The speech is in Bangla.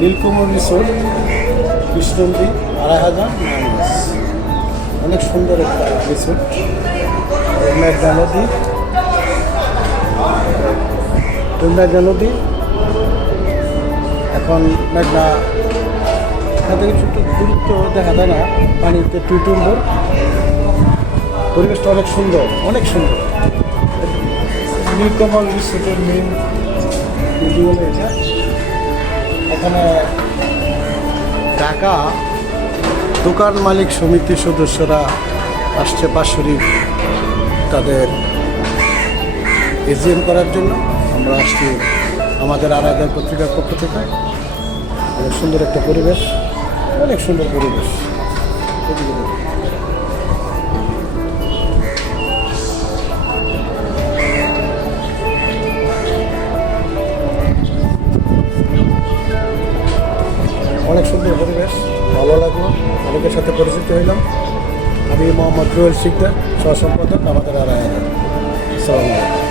নীলকুমল রিসোর্ট, কৃষ্ণন্দী, 2500 মানুষ। অনেক সুন্দর একটা রিসোর্ট। মেঘনা নদী, মেঘনা নদী এখন মেঘনা এখান থেকে ছোট্ট দূরত্ব দেখা যায় না, পানিতে টুইটুম্বর। পরিবেশটা অনেক সুন্দর, অনেক সুন্দর। নীলকমল রিসোর্টের মেন বিল্ডিং হলো এটা। এখানে ঢাকা দোকান মালিক সমিতির সদস্যরা আসছে বাৎসরিক তাদের এজিএম করার জন্য। আমরা আসছি আমাদের আরাধার পত্রিকার পক্ষ থেকে। অনেক সুন্দর একটা পরিবেশ, অনেক সুন্দর পরিবেশ। অনেক সুন্দর পরিবেশ, ভালো লাগলো। অনেকের সাথে পরিচিত হইলাম। আমি মোহাম্মদ রুহেল শিকদার, সহ সম্পাদক আমাদের আরাধার। আসসালামু আলাইকুম।